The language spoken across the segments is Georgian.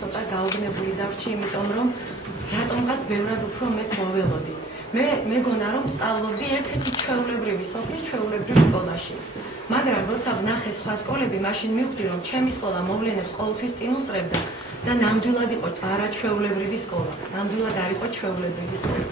ცოტა გაუგნებული დავრჩი, იმიტომ რომ რატომღაც ბევრად უფრო მეც მოველოდი. მე მეგონა რომ სწავლობდი ერთ-ერთი ჩვეულებრივი სოფლის ჩვეულებრივ სკოლაში. მაგრამ როცა ვნახე სხვა სკოლები, მაშინ მივხვდი რომ ჩემი სკოლა მოვლენებს ყოველთვის წინ უსწრებდა და ნამდვილად იყო არაჩვეულებრივი სკოლა. ნამდვილად არ იყო ჩვეულებრივი სკოლა.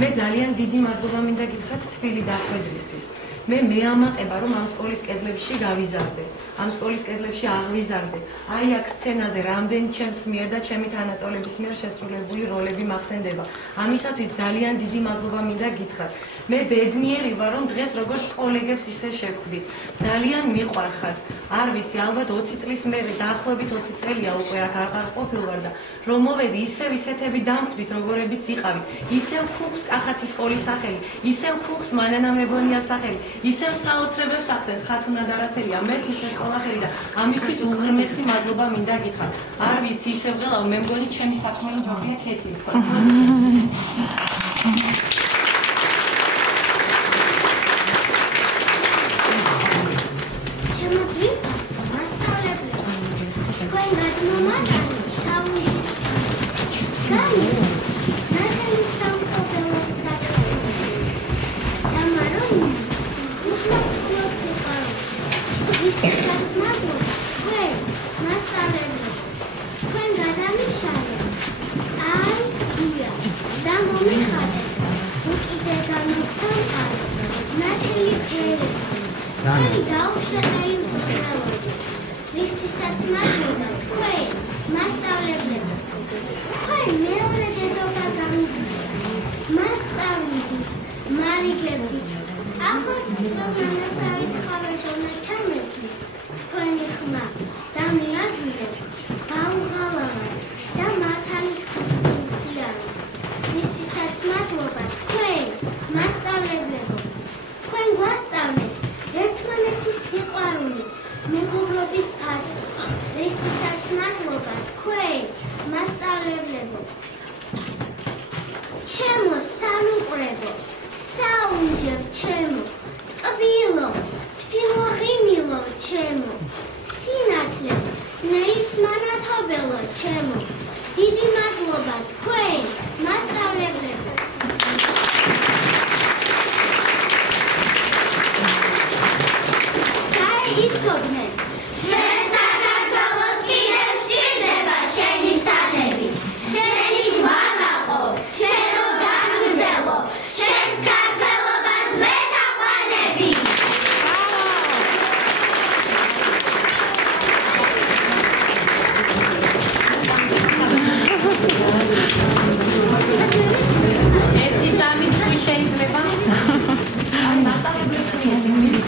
მე ძალიან დიდი მადლობა მინდა გითხრათ თბილი დახვედრისთვის. მე მეამაყება რომ ამ სკოლის კედლებში გავიზარდე. ამ სკოლის კედლებში აღვიზარდე. აი აქ სცენაზე რამდენი ჩემს მიერ და ჩემი თანატოლების მიერ შესრულებული როლები მახსენდება. ამისათვის ძალიან დიდი მადლობა მინდა გითხრათ. მე ბედნიერი ვარ რომ დღეს როგორც კოლეგებს ისე შევხვდით. ძალიან მიყვარხარ. არ ვიცი, ალბათ 20 წლის მერე დაახლოებით 20 წელია უკვე აქ არ ყოფილვარ და რომ მოვედი ისევ ისეთები დამხვდით, როგორებიც იყავით. ისევ ქუხს კახათის სკოლის სახელი, ისევ ქუხს მანანა მეგონიას სახელი. ისევ საოცრებებს ახდენს ხათუნა დარასელია მესმის სკოლახელი და ამისთვის უღრმესი მადლობა მინდა გითხრათ. არ ვიცი, ისევ ღელავ მე მგონი ჩემი საქმე ჯობია ქეთი ვთქვა.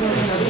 შეიძლება